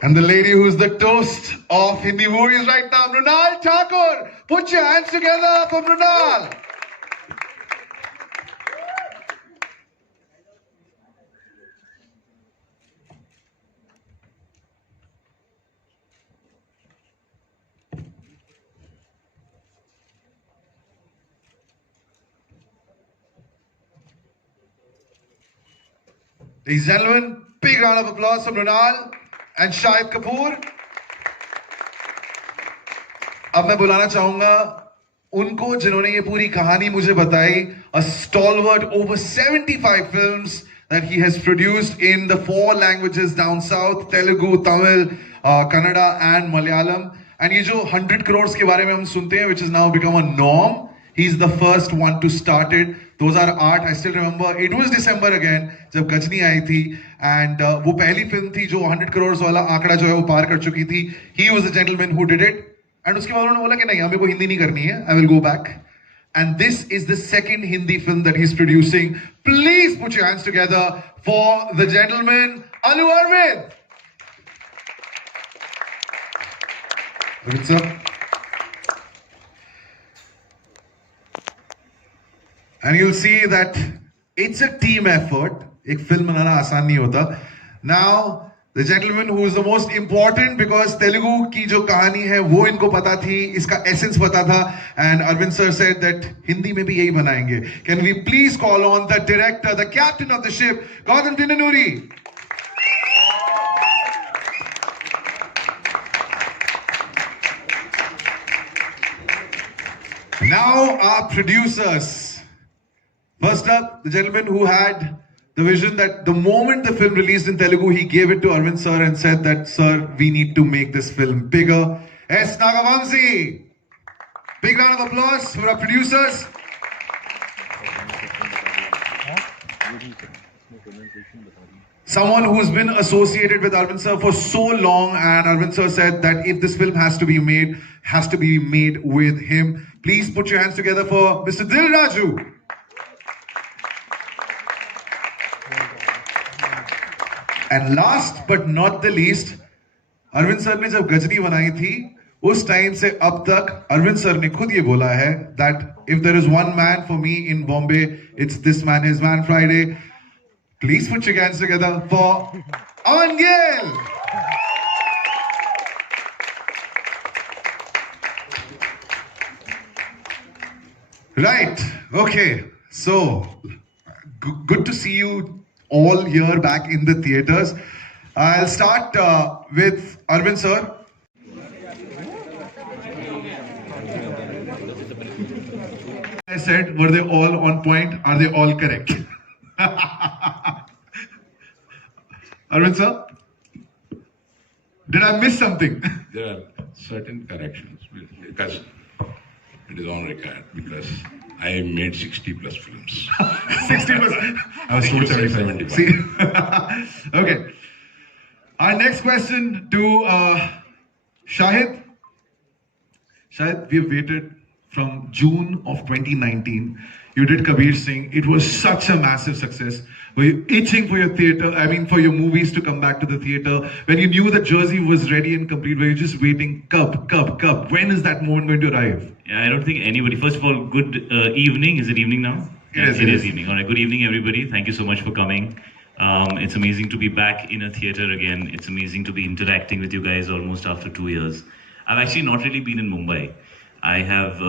And the lady who's the toast of Hindi movies right now, Mrunal Thakur. Put your hands together for Mrunal. Ladies and gentlemen, big round of applause for Mrunal and Shahid Kapoor. अब मैं बुलाना चाहूंगा उनको जिन्होंने ये पूरी कहानी मुझे बताई. A stalwart, over 75 films that he has produced in the 4 languages down south: Telugu, Tamil, Kannada and Malayalam. And ये जो 100 crores के बारे में हम सुनते हैं, which has now become a norm, he's the first one to start it. 2008, I still remember, it was December again, जब गजनी आई थी, and वो पहली फिल्म थी जो 100 crores वाला आंकड़ा जो है वो पार कर चुकी थी. He was the gentleman who did it. And उसके बाद उन्होंने बोला कि नहीं, हमें को हिंदी नहीं करनी है, I will go back. And this is the second Hindi film that he's producing. Please put your hands together for the gentleman, Alu Arvind. Arvind sir. And you'll see that it's a team effort. एक film बनाना आसान नहीं होता. Now, the gentleman who is the most important, because Telugu की जो कहानी है वो इनको पता थी, इसका essence पता था, and Arvind sir said that Hindi में भी यही बनाएंगे. Can we please call on the director, the captain of the ship, Gautam Dinanuri? Now our producers. First up, the gentleman who had the vision that the moment the film released in Telugu, he gave it to Arvind sir and said that, sir, we need to make this film bigger. S. Nagavamsi. Big round of applause for our producers. Someone who's been associated with Arvind sir for so long, and Arvind sir said that if this film has to be made with him. Please put your hands together for Mr. Dil Raju. And last but not the least, Arvind sir ने जब गजनी बनाई थी, उस time से अब तक Arvind sir ने खुद ये बोला है that if there is one man for me in Bombay, it's this man, his man Friday. Please put your hands together for Aman Gill. Right, okay, so good to see you all here back in the theaters. I'll start with Arvind sir. I said, were they all on point? Are they all correct? Arvind sir, did I miss something? There are certain corrections because it is on record, because I made 60 plus films. 60 plus. I was 75. See, okay. Our next question to Shahid. Shahid, we have waited from June of 2019. You did Kabir Singh. It was such a massive success. Were you itching for your for your movies to come back to the theater? When you knew that Jersey was ready and complete, were you just waiting, Cub? When is that moment going to arrive? Yeah, I don't think anybody. First of all, good evening. Is it evening now? It is evening. All right, good evening, everybody. Thank you so much for coming. It's amazing to be back in a theater again. It's amazing to be interacting with you guys almost after 2 years. I've actually not really been in Mumbai. I have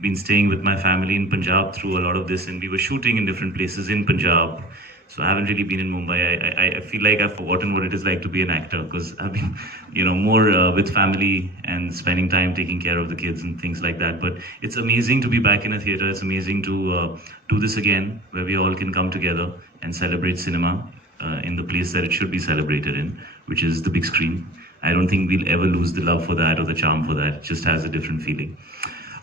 been staying with my family in Punjab through a lot of this, and we were shooting in different places in Punjab. So I haven't really been in Mumbai. I feel like I've forgotten what it is like to be an actor, because I've been, more with family and spending time taking care of the kids and things like that. But it's amazing to be back in a theater. It's amazing to do this again, where we all can come together and celebrate cinema in the place that it should be celebrated in, which is the big screen. I don't think we'll ever lose the love for that or the charm for that. It just has a different feeling.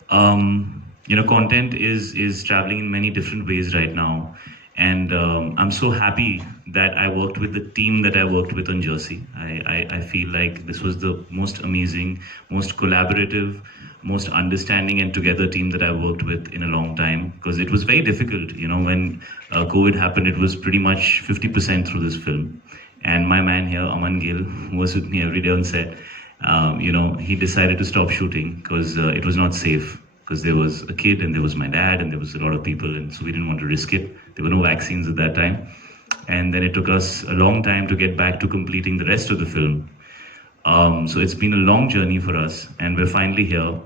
Content is traveling in many different ways right now. And I'm so happy that I worked with the team that I worked with on Jersey. I feel like this was the most amazing, most collaborative, most understanding and together team that I worked with in a long time, because it was very difficult. When COVID happened, it was pretty much 50% through this film. And my man here, Aman Gill, who was with me every day on set, he decided to stop shooting because it was not safe. Because there was a kid and there was my dad and there was a lot of people, and so we didn't want to risk it. There were no vaccines at that time. And then it took us a long time to get back to completing the rest of the film. So it's been a long journey for us, and we're finally here.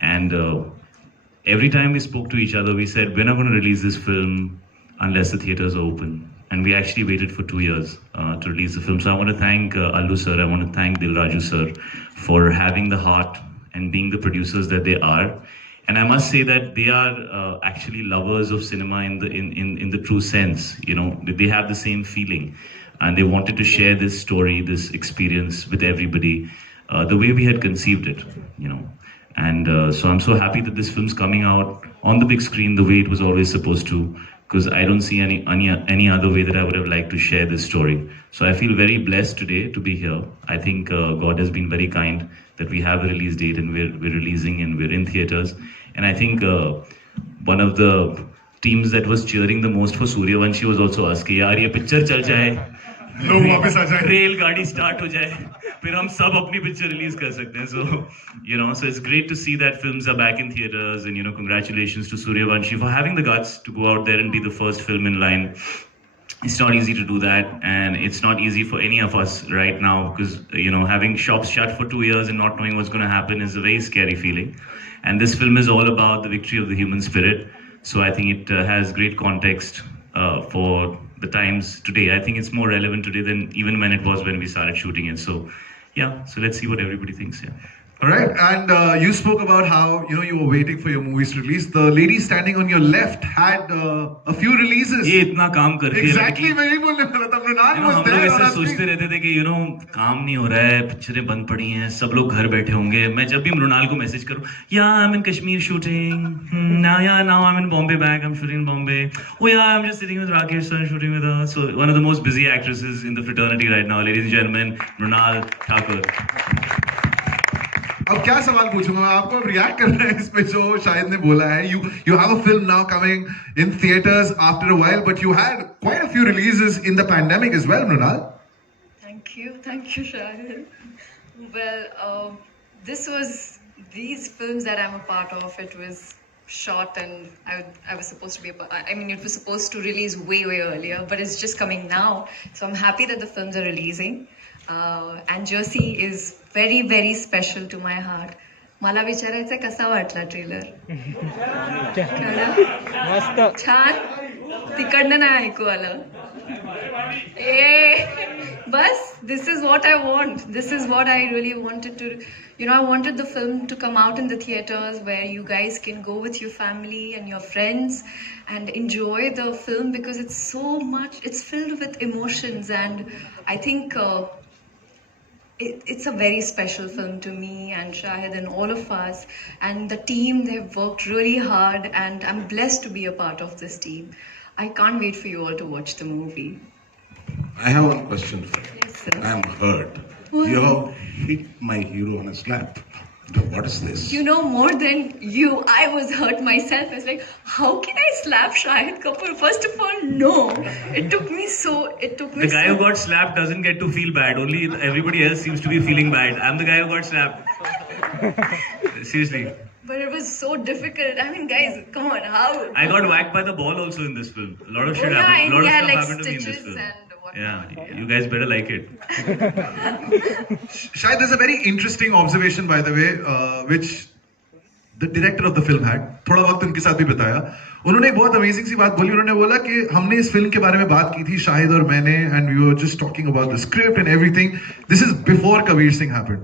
And every time we spoke to each other, we said, we're not going to release this film unless the theaters are open. And we actually waited for 2 years to release the film. So I want to thank Allu sir, I want to thank Dil Raju sir for having the heart and being the producers that they are. And I must say that they are actually lovers of cinema in the true sense. They have the same feeling, and they wanted to share this story, this experience with everybody, the way we had conceived it. And so I'm so happy that this film's coming out on the big screen the way it was always supposed to, because I don't see any other way that I would have liked to share this story. So I feel very blessed today to be here. I think God has been very kind that we have a release date and we're releasing and we're in theaters. And I think one of the teams that was cheering the most for Suryavanshi was also us कि यार ये picture चल जाए, लोग वापस आ जाए, रेलगाड़ी start हो जाए, फिर हम सब अपनी picture release कर सकते हैं. So it's great to see that films are back in theaters, and congratulations to Suryavanshi for having the guts to go out there and be the first film in line. It's not easy to do that, and it's not easy for any of us right now because having shops shut for 2 years and not knowing what's going to happen is a very scary feeling. And this film is all about the victory of the human spirit. So I think it has great context for the times today. I think it's more relevant today than even when it was when we started shooting it. So so let's see what everybody thinks. All right, and you spoke about how you were waiting for your movies to release. The lady standing on your left had a few releases. ये इतना काम करती है. Exactly, मैं यही बोलने वाला था. मृणाल was हम there. लोग ऐसे सोचते रहते थे कि काम नहीं हो रहा है, पिक्चरें बंद पड़ी हैं, सब लोग घर बैठे होंगे. मैं जब भी मृणाल को मैसेज करूं, I'm in Kashmir shooting. Now I'm in Bombay back. I'm shooting in Bombay. I'm just sitting with Rakesh sir shooting with her. So one of the most busy actresses in the fraternity right now, ladies and gentlemen, Mrunal Thakur. अब क्या सवाल पूछूंगा मैं आपको, अब react कर रहे हैं इस पे जो शाहिद ने बोला है. You have a film now coming in theaters after a while, but you had quite a few releases in the pandemic as well, Mrunal. Thank you, Shahid. Well, these films that I'm a part of, it was shot and I was supposed to be it was supposed to release way earlier, but it's just coming now. So I'm happy that the films are releasing. And Jersey is very, very special to my heart. मला विचारायचं कसा वाटला trailer? छान, तिकडनं नाही ऐकू आलं. बस, this is what I want. This is what I really wanted to. I wanted the film to come out in the theaters where you guys can go with your family and your friends and enjoy the film, because it's filled with emotions, and I think it's a very special film to me and Shahid and all of us, and the team, they've worked really hard, and I'm blessed to be a part of this team. I can't wait for you all to watch the movie. I have one question for you. Yes, sir. I am hurt. What? You have hit my hero on a slap. What is this? More than you, I was hurt myself. I was like, how can I slap Shahid Kapoor? First of all, no. It took me. The guy who got slapped doesn't get to feel bad. Only everybody else seems to be feeling bad. I'm the guy who got slapped. Seriously. But it was so difficult. Guys, come on, how? I got whacked by the ball also in this film. A lot of shit happened. A lot of stuff happened to me in this film. You guys better like it. Shahid, there's a very interesting observation, by the way, which the director of the film had. थोड़ा वक्त उनके साथ भी बताया. उन्होंने एक बहुत amazing सी बात बोली. उन्होंने बोला कि हमने इस फिल्म के बारे में बात की थी, शाहिद और मैंने, and we were just talking about the script and everything. This is before Kabir Singh happened.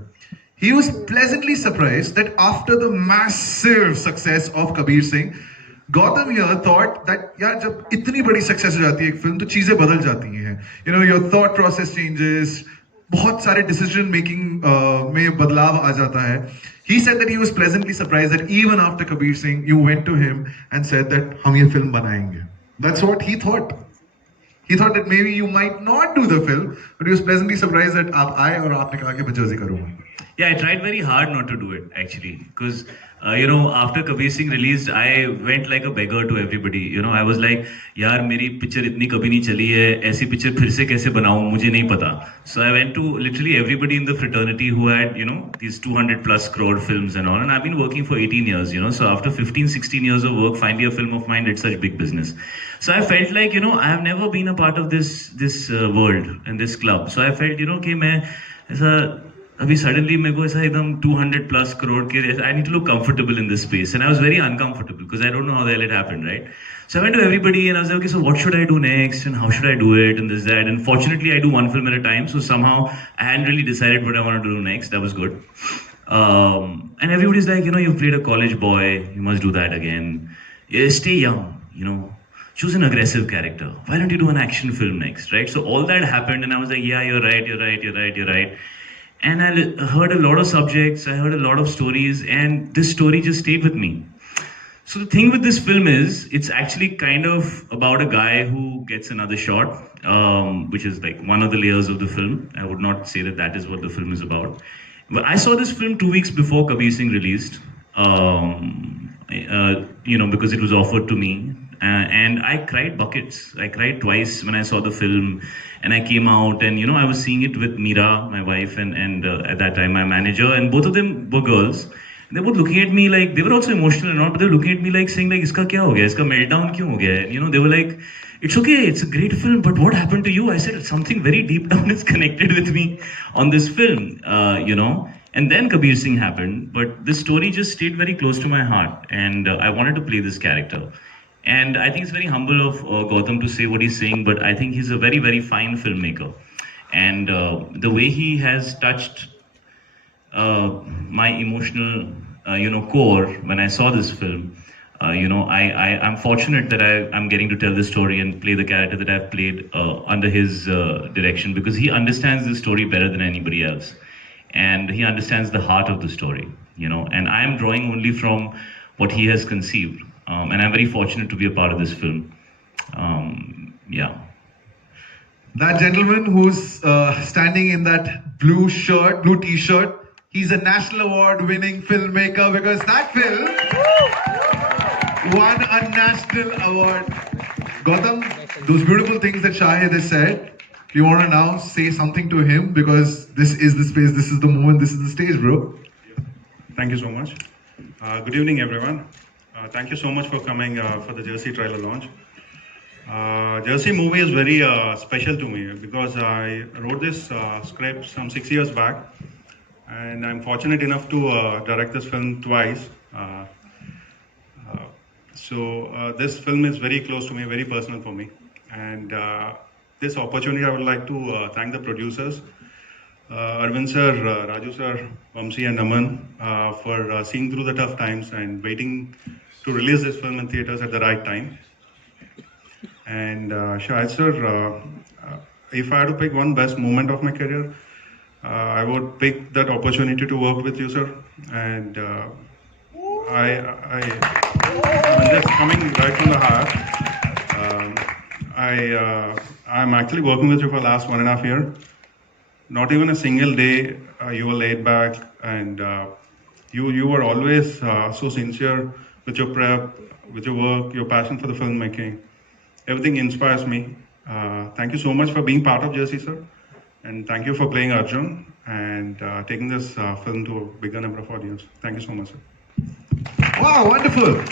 He was pleasantly surprised that after the massive success of Kabir Singh, Gautam here thought that यार जब इतनी बड़ी success हो जाती है एक film तो चीजें बदल जाती हैं. Your thought process changes, बहुत सारे decision making में बदलाव आ जाता है. He said that he was pleasantly surprised that even after Kabir Singh, you went to him and said that हम ये film बनाएंगे. That's what he thought. He thought that maybe you might not do the film, but he was pleasantly surprised that आप आए और आपने कहा कि मैं जर्सी करूँगा. Yeah, I tried very hard not to do it actually, because after Kabir Singh released, I went like a beggar to everybody. I was like, यार मेरी पिक्चर इतनी कभी नहीं चली है, ऐसी पिक्चर फिर से कैसे बनाऊं, मुझे नहीं पता. So I went to literally everybody in the fraternity who had these 200 plus crore films and all, and I've been working for 18 years. So after 15, 16 years of work, finally a film of mine did such big business. So I felt like I have never been a part of this world and this club. So I felt कि मैं ऐसा अभी suddenly मेरे को ऐसा एकदम 200 plus crore के I need to look comfortable in this space, and I was very uncomfortable because I don't know how the hell it happened, right? So I went to everybody and I was like, okay, so what should I do next and how should I do it and this that, and fortunately I do one film at a time, so somehow I hadn't really decided what I wanted to do next. That was good. And everybody's like, you've played a college boy, you must do that again. Yeah, stay young, choose an aggressive character. Why don't you do an action film next, right? So all that happened and I was like, yeah, you're right. And I heard a lot of subjects, I heard a lot of stories, and this story just stayed with me. So the thing with this film is, it's actually kind of about a guy who gets another shot, which is like one of the layers of the film. I would not say that is what the film is about. But I saw this film 2 weeks before Kabir Singh released, because it was offered to me. And I cried buckets. I cried twice when I saw the film, and I came out and I was seeing it with Meera, my wife, and at that time my manager, and both of them were girls. They were looking at me like, they were also emotional and all, but they were looking at me like saying like, "Iska kya ho gaya? Iska meltdown kyun ho gaya?" And, they were like, "It's okay, it's a great film, but what happened to you?" I said, "Something very deep down is connected with me on this film, And then Kabir Singh happened, but this story just stayed very close to my heart, and I wanted to play this character. And I think it's very humble of Gautam to say what he's saying, but I think he's a very, very fine filmmaker. And the way he has touched my emotional, core when I saw this film, I'm fortunate that I'm getting to tell this story and play the character that I've played under his direction, because he understands the story better than anybody else. And he understands the heart of the story, and I am drawing only from what he has conceived. And I'm very fortunate to be a part of this film. Yeah. That gentleman who's standing in that blue t-shirt, he's a national award winning filmmaker, because that film won a national award. Gautam, those beautiful things that Shahid has said, you want to now say something to him, because this is the space, this is the moment, this is the stage, bro. Thank you so much. Good evening, everyone. Thank you so much for coming for the Jersey trailer launch. Jersey movie is very special to me, because I wrote this script some 6 years back, and I'm fortunate enough to direct this film twice. So this film is very close to me, very personal for me. And this opportunity, I would like to thank the producers, Arvind sir, Raju sir, Vamsi and Aman, for seeing through the tough times and waiting to release this film in theaters at the right time. And Shahid sir, if I had to pick one best moment of my career, I would pick that opportunity to work with you, sir. And I'm just coming right from the heart. I'm actually working with you for the last 1.5 years. Not even a single day you were laid back, and you were always so sincere with your prep, with your work, your passion for the filmmaking. Everything inspires me. Thank you so much for being part of Jersey, sir. And thank you for playing Arjun and taking this film to a bigger number of audience. Thank you so much, sir. Wow, wonderful.